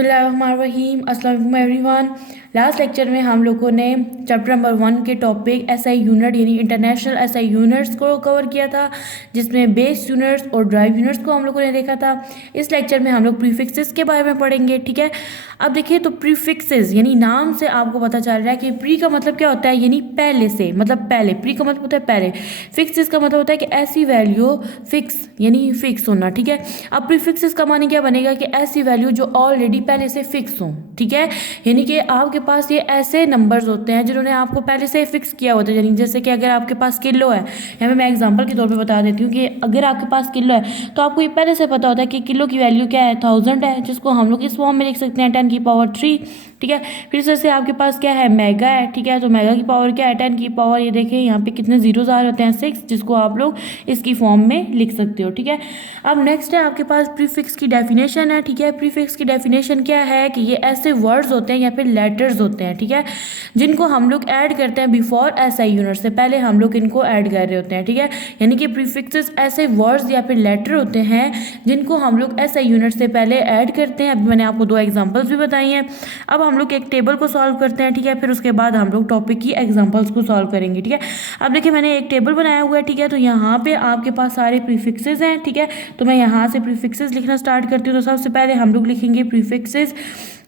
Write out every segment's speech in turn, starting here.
बिस्मिल्लाहिर्रहमानिर्रहीम। अस्सलाम वालेकुम एवरीवन। लास्ट लेक्चर में हम लोगों ने चैप्टर नंबर 1 के टॉपिक एसआई यूनिट यानी इंटरनेशनल एसआई यूनिट्स को कवर किया था, जिसमें बेस यूनिट्स और ड्राइव यूनिट्स को हम लोगों ने देखा था। इस लेक्चर में हम लोग प्रीफिक्सेस के बारे में पढ़ेंगे, ठीक है। अब देखिए, तो प्रीफिक्सेस यानी नाम से आपको पता चल रहा है कि प्री का मतलब क्या होता है, यानी पहले से, मतलब पहले। प्री का मतलब होता है पहले। फिक्सेस का मतलब होता है कि ऐसी वैल्यू फिक्स यानी फिक्स होना, ठीक है। अब प्रीफिक्सेस का मानी क्या बनेगा कि ऐसी वैल्यू जो ऑलरेडी पहले से फिक्स हो, ठीक है। यानी कि आपके पास ये ऐसे नंबर्स होते हैं जिन्होंने आपको पहले से फिक्स किया होता है। यानी जैसे कि अगर आपके पास किलो है, यहाँ पे मैं एग्जांपल के तौर पे बता देती हूँ कि अगर आपके पास किलो है तो आपको ये पहले से पता होता है कि किलो की वैल्यू क्या है, 1000 है, जिसको हम लोग इस फॉर्म में लिख सकते हैं 10⁻3, ठीक है। फिर जैसे आपके पास क्या है, मेगा है, ठीक है। तो मेगा की पावर क्या है, 10 की पावर, ये देखिए यहाँ पे कितने जीरोस आ रहे होते हैं, 6, जिसको आप लोग इसकी फॉर्म में लिख सकते हो, ठीक है। अब नेक्स्ट है आपके पास प्रीफिक्स की डेफिनेशन है, ठीक है। प्रीफिक्स की डेफिनेशन क्या है कि ये ऐसे वर्ड्स होते हैं या फिर लेटर्स होते हैं, ठीक है, जिनको हम लोग ऐड करते हैं बिफोर एसआई यूनिट से पहले हम लोग इनको ऐड कर रहे होते हैं, ठीक है। यानी कि प्रीफिक्सेस ऐसे वर्ड्स या फिर लेटर होते हैं जिनको हम लोग एसआई यूनिट से पहले ऐड करते हैं। अभी मैंने आपको 2 एग्जांपल्स भी बताई हैं। अब हम लोग एक टेबल को सॉल्व करते हैं, ठीक है। फिर उसके बाद हम लोग टॉपिक की एग्जांपल्स को सॉल्व करेंगे, ठीक है। अब देखिए, मैंने एक टेबल बनाया हुआ है, ठीक है। तो यहाँ पे आपके पास सारे प्रीफिक्सेस हैं, ठीक है। तो मैं यहाँ से प्रीफिक्सेस लिखना स्टार्ट करती हूँ। तो सबसे पहले हम लोग लिखेंगे प्रीफिक्सेस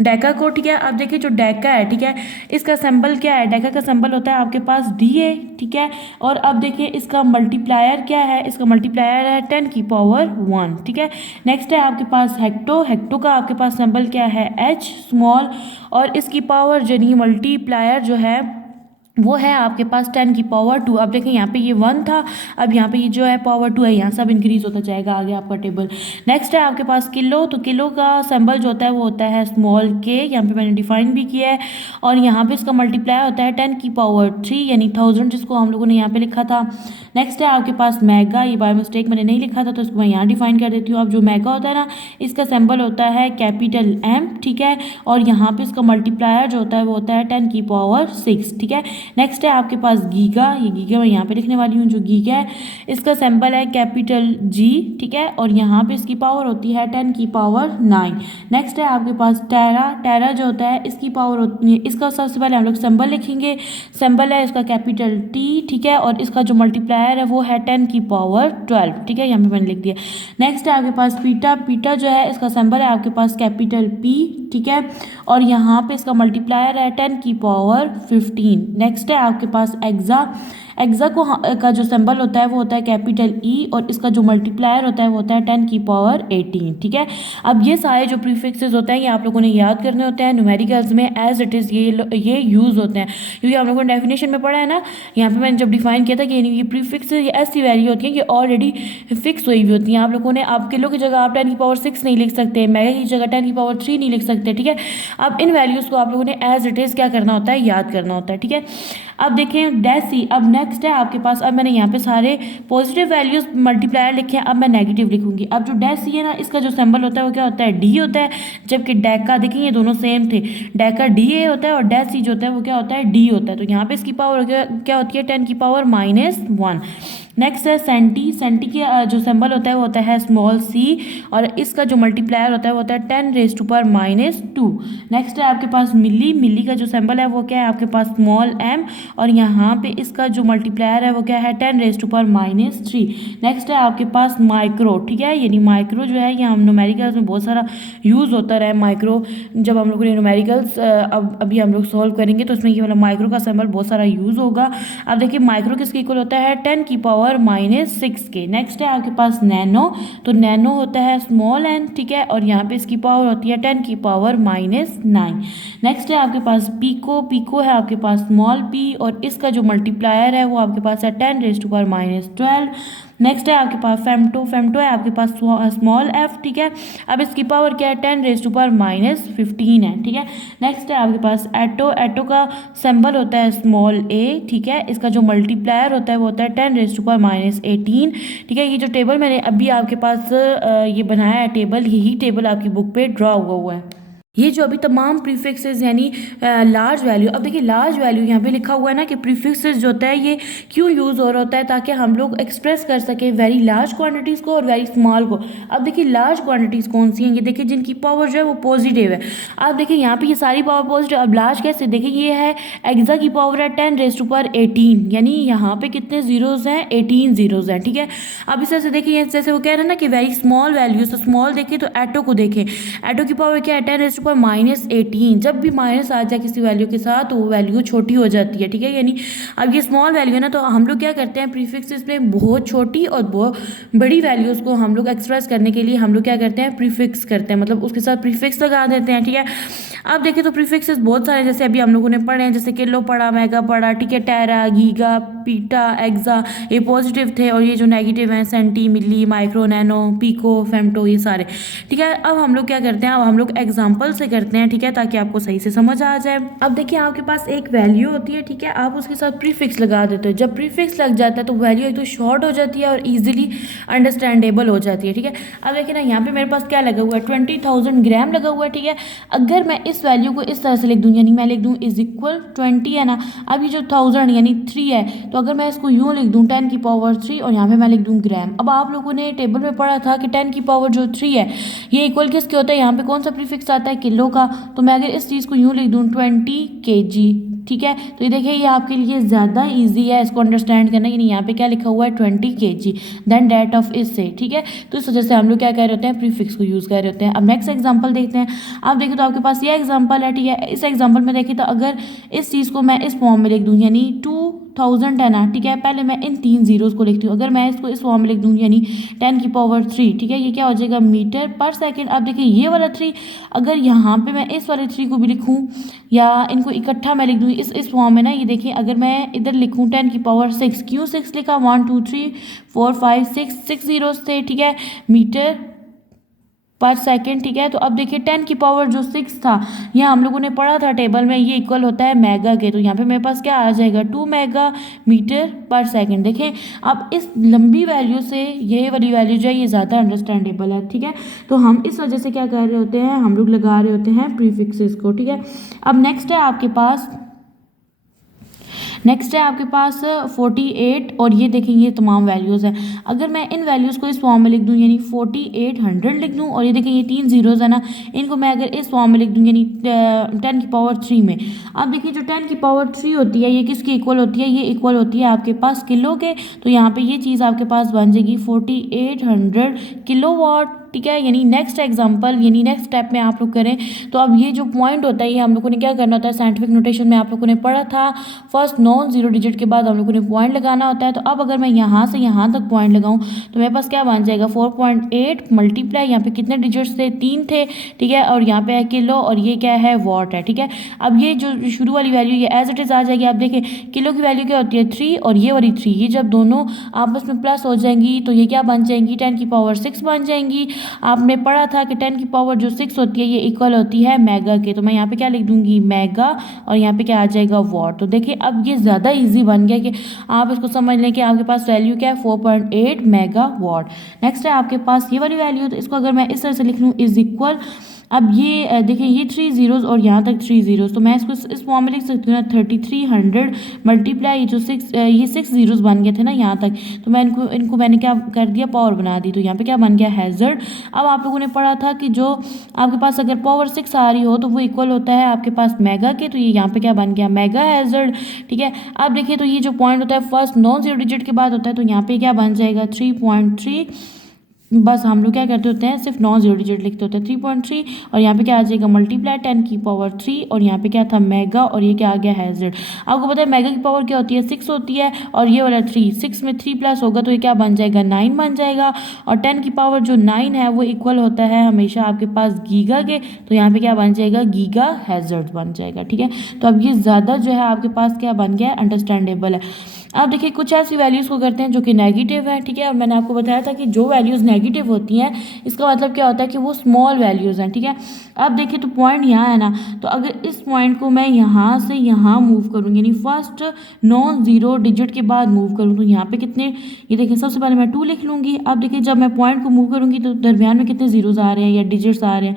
डेका को, ठीक है। अब देखिए, जो डेका है, ठीक है, इसका सिंबल क्या है, डेका का सिंबल होता है आपके पास डी है, ठीक है। और अब देखिए, इसका मल्टीप्लायर क्या है, इसका मल्टीप्लायर है 10⁻1, ठीक है। नेक्स्ट है आपके पास हेक्टो। हेक्टो का आपके पास सिंबल क्या है, एच स्मॉल, और इसकी पावर यानी मल्टीप्लायर जो है वो है आपके पास 10⁻2। अब देखें, यहाँ पे ये 1 था, अब यहाँ पे ये जो है पावर 2 है, यहाँ सब इंक्रीज होता जाएगा आगे आपका टेबल। नेक्स्ट है आपके पास किलो। तो किलो का सिंबल जो होता है वो होता है स्मॉल के, यहाँ पे मैंने डिफाइन भी किया है। और यहाँ पे इसका मल्टीप्लाई होता है 10⁻3 यानी 1000, जिसको हम लोगों ने यहाँ पे लिखा था। नेक्स्ट है आपके पास मेगा। ये बाय मिस्टेक मैंने नहीं लिखा था, तो इसको मैं यहाँ डिफाइन कर देती हूँ। अब जो मेगा होता है ना, इसका सिंबल होता है कैपिटल एम, ठीक है। और यहाँ पे इसका मल्टीप्लायर जो होता है वो होता है 10⁻6, ठीक है। नेक्स्ट है आपके पास गीगा। ये गीगा मैं यहाँ पे लिखने वाली हूँ। जो गीगा है, इसका सिंबल है कैपिटल जी, ठीक है। और यहाँ पे इसकी पावर होती है 10�9। नेक्स्ट है आपके पास टेरा। टेरा जो होता है इसकी पावर होती है, इसका सबसे पहले हम लोग सिंबल लिखेंगे। सिंबल है इसका कैपिटल टी, ठीक है। और इसका जो मल्टीप्लायर है वो है 10⁻12, ठीक है। यहाँ पे मैंने लिख दिया। नेक्स्ट है आपके पास पीटा। पीटा जो है इसका सिंबल है आपके पास कैपिटल पी, ठीक है। और यहाँ पे इसका मल्टीप्लायर है 10⁻15। नेक्स्ट है आपके पास एग्जा। एग्जा का जो सिंबल होता है वो होता है कैपिटल ई, और इसका जो मल्टीप्लायर होता है वो होता है 10⁻18, ठीक है। अब ये सारे जो प्रीफिक्सेस होते हैं ये आप लोगों ने याद करने होते हैं न्यूमेरिकल्स में एज इट इज़ ये यूज़ होते हैं, क्योंकि आप लोगों ने डेफिनेशन में पढ़ा है ना। यहाँ पे मैंने जब डिफाइन किया था कि ये प्रीफिक्स ये ऐसी वैल्यू होती है कि ऑलरेडी फिक्स हुई हुई होती हैं। आप लोगों ने, आप किलो की जगह आप 10⁻6 नहीं लिख सकते, मेगा की जगह 10⁻3 नहीं लिख सकते, ठीक है। अब इन वैल्यूज़ को आप लोगों ने एज इट इज़ क्या करना होता है, याद करना होता है, ठीक है। अब देखें डेसी। अब नेक्स्ट है आपके पास, अब मैंने यहाँ पे सारे पॉजिटिव वैल्यूज मल्टीप्लायर लिखे हैं, अब मैं नेगेटिव लिखूंगी। अब जो डेसी है ना, इसका जो सिंबल होता है वो क्या होता है, डी होता है। जबकि डेका, देखिए ये दोनों सेम थे, डेका डी ए होता है और डेसी जो होता है वो क्या होता है, डी होता है। तो यहाँ पे इसकी पावर क्या होती है, 10⁻−1। नेक्स्ट है सेंटी। सेंटी की जो सिंबल होता है वो होता है स्मॉल सी, और इसका जो मल्टीप्लायर होता है वो होता है 10⁻²। नेक्स्ट है आपके पास मिली। मिली का जो सिंबल है वो क्या है आपके पास स्मॉल एम, और यहाँ पे इसका जो मल्टीप्लायर है वो क्या है 10⁻3। नेक्स्ट है आपके पास माइक्रो, ठीक है। यानी माइक्रो जो है ये हम न्यूमेरिकल्स में बहुत सारा यूज़ होता रहा है माइक्रो। जब हम लोग ने न्यूमेरिकल्स अभी हम लोग सॉल्व करेंगे तो इसमें ये वाला माइक्रो का सिंबल बहुत सारा यूज़ होगा। अब देखिए, माइक्रो किसके इक्वल होता है, 10⁻6 के। नेक्स्ट है आपके पास नैनो। तो नैनो होता है स्मॉल एन, ठीक है। और यहाँ पे इसकी पावर होती है 10⁻9। नेक्स्ट है आपके पास पीको। पीको है आपके पास स्मॉल पी, और इसका जो मल्टीप्लायर है वो आपके पास है 10⁻12। नेक्स्ट है आपके पास फेमटो। फेमटो है आपके पास स्मॉल एफ, ठीक है। अब इसकी पावर क्या है, 10⁻15 है, ठीक है। नेक्स्ट है आपके पास एटो। एटो का सिंबल होता है स्मॉल ए, ठीक है। इसका जो मल्टीप्लायर होता है वो होता है 10⁻18, ठीक है। ये जो टेबल मैंने अभी आपके पास ये बनाया है टेबल, यही टेबल आपकी बुक पे ड्रॉ हुआ है। ये जो अभी तमाम प्रीफिक्सेस यानी लार्ज वैल्यू, अब देखिए लार्ज वैल्यू यहाँ पे लिखा हुआ है ना कि प्रीफिक्सेस जो होता है ये क्यों यूज़ हो रहा होता है, ताकि हम लोग एक्सप्रेस कर सकें वेरी लार्ज क्वांटिटीज़ को और वेरी स्मॉल को। अब देखिए लार्ज क्वांटिटीज़ कौन सी हैं, ये देखिए जिनकी पावर जो है वो पॉजिटिव है। अब देखिए यहाँ पे ये सारी पावर पॉजिटिव। अब लार्ज कैसे, देखिए ये है एक्सा की पावर है 10⁻18, यानी यहाँ पे कितने जीरोज़ हैं, 18 जीरोज़ हैं, ठीक है। अब इस तरह से देखिए जैसे वो कह रहे हैं ना कि वेरी स्मॉल वैल्यूज, तो स्मॉल देखें तो एटो को देखें, एटो की पावर क्या है 10⁻18। जब भी माइनस आ जाए किसी वैल्यू के साथ तो वो वैल्यू छोटी हो जाती है, ठीक है। यानी अब ये स्मॉल वैल्यू है ना, तो हम लोग क्या करते हैं प्रीफिक्सेस में बहुत छोटी और बहुत बड़ी वैल्यूज़ को हम लोग एक्सप्रेस करने के लिए हम लोग क्या करते हैं प्रीफिक्स करते हैं, मतलब उसके साथ प्रीफिक्स लगा देते हैं, ठीक है। अब देखिए तो प्रीफिक्सेस बहुत सारे जैसे अभी हम लोगों ने पढ़े हैं, जैसे किलो पढ़ा, मेगा पढ़ा, ठीक है, टेरा, गीगा, पीटा, एक्सा, ये पॉजिटिव थे, और ये जो नेगेटिव हैं सेंटी, मिली, माइक्रो, नैनो, पिको, फेमटो, ये सारे, ठीक है। अब हम लोग क्या करते हैं, अब हम लोग एग्जाम्पल से करते हैं, ठीक है, ताकि आपको सही से समझ आ जाए। अब देखिए आपके पास एक वैल्यू होती है, ठीक है, आप उसके साथ प्रीफिक्स लगा देते हो। जब प्रीफिक्स लग जाता है तो वैल्यू एक तो शॉर्ट हो जाती है और ईजिली अंडरस्टैंडेबल हो जाती है, ठीक है। अब देखिए ना यहाँ पे मेरे पास क्या लगा हुआ है 20,000 ग्राम लगा हुआ है, ठीक है। अगर मैं इस वैल्यू को इस तरह से लिख दूँ, यानी मैं लिख दूँ इज इक्वल 20 है ना, अब ये जो 1000 यानी 3 है, तो अगर मैं इसको यूँ लिख दूँ 10⁻3 और यहाँ पे मैं लिख दूँ ग्राम। अब आप लोगों ने टेबल में पढ़ा था कि 10⁻3 है, ये इक्वल किसके होता है, यहाँ पे कौन सा प्रीफिक्स आता है, किलो का। तो मैं अगर इस चीज़ को यूँ लिख दूँ 20 kg, ठीक है, तो ये देखिए ये आपके लिए ज़्यादा इजी है इसको अंडरस्टैंड करना। यानी यहाँ पे क्या लिखा हुआ है 20 kg, then date of is से, ठीक है। तो इस वजह से हम लोग क्या कह रहे होते हैं प्रीफिक्स को यूज़ कर रहे होते हैं। अब नेक्स्ट एग्जांपल देखते हैं। आप देखिए तो आपके पास ये एग्जांपल है, ठीक है। इस एग्जांपल में देखिए तो अगर इस चीज़ को मैं इस फॉर्म में लिख दूँ, यानी 2000 है ना, ठीक है, पहले मैं इन 3 जीरोज़ को लिखती हूँ। अगर मैं इसको इस फॉर्म में लिख दूँ यानी 10⁻3, ठीक है, ये क्या हो जाएगा मीटर पर सेकेंड। अब देखिए ये वाला 3, अगर यहाँ पे मैं इस वाले 3 को भी लिखूँ या इनको इकट्ठा मैं लिख दूँ इस फॉर्म में ना, ये देखिए अगर मैं इधर लिखूँ 10⁻6, क्यों 6 लिखा, 1 2 3 4 5 6 जीरोज़ थे, ठीक है, मीटर पर सेकेंड, ठीक है। तो अब देखिए 10⁻6 था, यहाँ हम लोगों ने पढ़ा था टेबल में, ये इक्वल होता है मेगा के। तो यहाँ पे मेरे पास क्या आ जाएगा 2 मेगा मीटर पर सेकेंड। देखें अब इस लंबी वैल्यू से ये वाली वैल्यू जो है ये ज़्यादा अंडरस्टैंडेबल है, ठीक है। तो हम इस वजह से क्या कर रहे होते हैं, हम लोग लगा रहे होते हैं प्रीफिक्सेस को, ठीक है। अब नेक्स्ट है आपके पास 48 और ये देखेंगे ये तमाम वैल्यूज़ हैं। अगर मैं इन वैल्यूज़ को इस फॉर्म में लिख दूँ यानी 4800 लिख दूँ, और ये देखें ये 3 जीरोज़ है ना, इनको मैं अगर इस फॉर्म में लिख दूँ यानी 10⁻3 में। अब देखिए जो 10⁻3 होती है ये किसकी इक्वल होती है, ये इक्वल होती है आपके पास किलो के। तो यहाँ पे ये चीज़ आपके पास बन जाएगी 4800 किलोवाट, ठीक है। यानी नेक्स्ट एग्जांपल यानी नेक्स्ट स्टेप में आप लोग करें तो अब ये जो पॉइंट होता है ये हम लोगों ने क्या करना होता है, साइंटिफिक नोटेशन में आप लोगों ने पढ़ा था, फर्स्ट नॉन जीरो डिजिट के बाद हम लोगों ने पॉइंट लगाना होता है। तो अब अगर मैं यहाँ से यहाँ तक पॉइंट लगाऊँ तो मेरे पास क्या बन जाएगा 4.8 मल्टीप्लाई, यहाँ पे कितने डिजिट्स थे, 3 थे, ठीक है, और यहाँ पे है किलो और ये क्या है वॉट है, ठीक है। अब ये जो शुरू वाली वैल्यू ये एज इट इज़ आ जाएगी। आप देखें किलो की वैल्यू क्या होती है 3 और ये वाली 3, ये जब दोनों आपस में प्लस हो जाएंगी तो ये क्या बन जाएंगी 10⁻6 बन जाएंगी। आपने पढ़ा था कि 10⁻6 होती है ये इक्वल होती है मेगा के। तो मैं यहाँ पे क्या लिख दूंगी मेगा और यहाँ पे क्या आ जाएगा वॉट। तो देखिए अब ये ज़्यादा इजी बन गया कि आप इसको समझ लें कि आपके पास वैल्यू क्या है 4.8 मेगा वॉट। नेक्स्ट है आपके पास ये वाली वैल्यू, तो इसको अगर मैं इस तरह से लिख लूँ इज इक्वल, अब ये देखिए ये 3 जीरोज़ और यहाँ तक 3 जीरोज़, तो मैं इसको इस फॉर्म में लिख सकती हूँ ना 3300 मल्टीप्लाई जो 6 जीरोज़ बन गए थे ना यहाँ तक, तो मैं इनको मैंने क्या कर दिया पावर बना दी। तो यहाँ पे क्या बन गया हैज़र्ड। अब आप लोगों ने पढ़ा था कि जो आपके पास अगर पावर 6 आ रही हो तो वो इक्वल होता है आपके पास मेगा के। तो ये यहाँ पे क्या बन गया मेगा हैज़र्ड, ठीक है। अब देखिए तो ये जो पॉइंट होता है फर्स्ट नॉन जीरो डिजिट के बाद होता है, तो यहाँ पे क्या बन जाएगा 3.3, बस हम लोग क्या करते होते हैं सिर्फ नॉन जीरो डिजिट लिखते होते हैं 3.3 और यहाँ पे क्या आ जाएगा मल्टीप्लाई 10⁻3 और यहाँ पे क्या था मेगा और ये क्या आ गया हैज़र्ड। आपको पता है मेगा की पावर क्या होती है 6 होती है और ये वाला 3, 6 में 3 प्लस होगा तो ये क्या बन जाएगा 9 बन जाएगा और 10 की पावर जो 9 है वो इक्वल होता है हमेशा आपके पास गीगा के। तो यहाँ पे क्या बन जाएगा गीगा हैज़र्ड बन जाएगा, ठीक है। तो अब ये ज़्यादा जो है आपके पास क्या बन गया अंडरस्टैंडेबल है। अब देखिए कुछ ऐसी वैल्यूज़ को करते हैं जो कि नेगेटिव है, ठीक है। और मैंने आपको बताया था कि जो वैल्यूज़ नेगेटिव होती हैं इसका मतलब क्या होता है कि वो स्मॉल वैल्यूज़ हैं, ठीक है। अब देखिए तो पॉइंट यहाँ है ना, तो अगर इस पॉइंट को मैं यहाँ से यहाँ मूव करूँगी यानी फर्स्ट नॉन जीरो डिजिट के बाद मूव करूँ तो यहाँ पे कितने, ये देखिए सबसे पहले मैं 2 लिख लूँगी। अब देखिए जब मैं पॉइंट को मूव करूँगी तो दरमियान में कितने जीरोज़ आ रहे हैं या डिजिट्स आ रहे हैं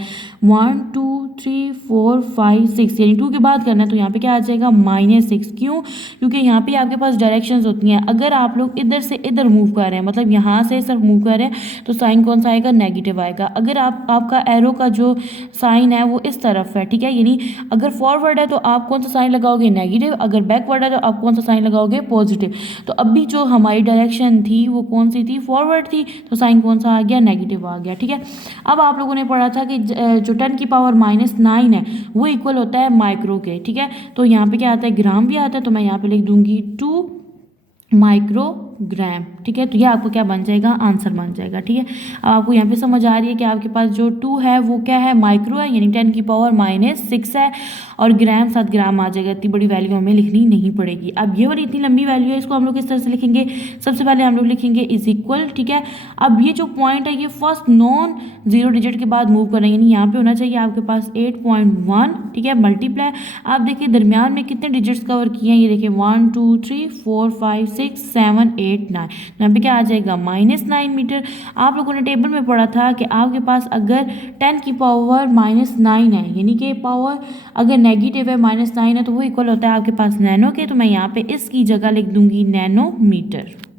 1 2 3 4 5 6 यानी 2 के बाद करना है तो यहाँ पे क्या आ जाएगा -6। क्यों? क्योंकि यहाँ पे आपके पास डायरेक्शंस होती हैं। अगर आप लोग इधर से इधर मूव कर रहे हैं, मतलब यहाँ से सिर्फ मूव कर रहे हैं, तो साइन कौन सा आएगा? नेगेटिव आएगा। अगर आपका एरो का जो साइन है वो इस तरफ है, ठीक है, यानी अगर फॉरवर्ड है तो आप कौन सा साइन लगाओगे? नेगेटिव। अगर बैकवर्ड है तो आप कौन सा साइन लगाओगे? पॉजिटिव। तो अभी जो हमारी डायरेक्शन थी वो कौन सी थी? फॉरवर्ड थी, तो साइन कौन सा आ गया? नेगेटिव आ गया। ठीक है, अब आप लोगों ने पढ़ा था कि जो 10 की पावर -9 है वो इक्वल होता है माइक्रो के। ठीक है, तो यहाँ पे क्या आता है? ग्राम भी आता है, तो मैं यहाँ पे लिख दूंगी 2 माइक्रोग्राम। ठीक है, तो ये आपको क्या बन जाएगा? आंसर बन जाएगा। ठीक है, अब आपको यहाँ पे समझ आ रही है कि आपके पास जो 2 है वो क्या है? माइक्रो है, यानी 10 की पावर -6 है, और ग्राम 7 ग्राम आ जाएगा। इतनी बड़ी वैल्यू हमें लिखनी नहीं पड़ेगी। अब ये वाली इतनी लंबी वैल्यू है, इसको हम लोग किस तरह से लिखेंगे? सबसे पहले हम लोग लिखेंगे इज इक्वल। ठीक है, अब ये जो पॉइंट है ये फर्स्ट नॉन जीरो डिजिट के बाद मूव करेंगे, यानी यहाँ पे होना चाहिए आपके पास 8.1। ठीक है, मल्टीप्लाई, आप देखिए दरमियान में कितने डिजिट्स कवर किए हैं, ये देखिए 1 2 3 4 5 6 7 8 9। यहाँ पे क्या आ जाएगा? -9 मीटर। आप लोगों ने टेबल में पढ़ा था कि आपके पास अगर 10 की पावर -9 है, यानी कि पावर अगर नेगेटिव है, -9 है, तो वो इक्वल होता है आपके पास नैनो के। तो मैं यहाँ पे इसकी जगह लिख दूंगी नैनोमीटर।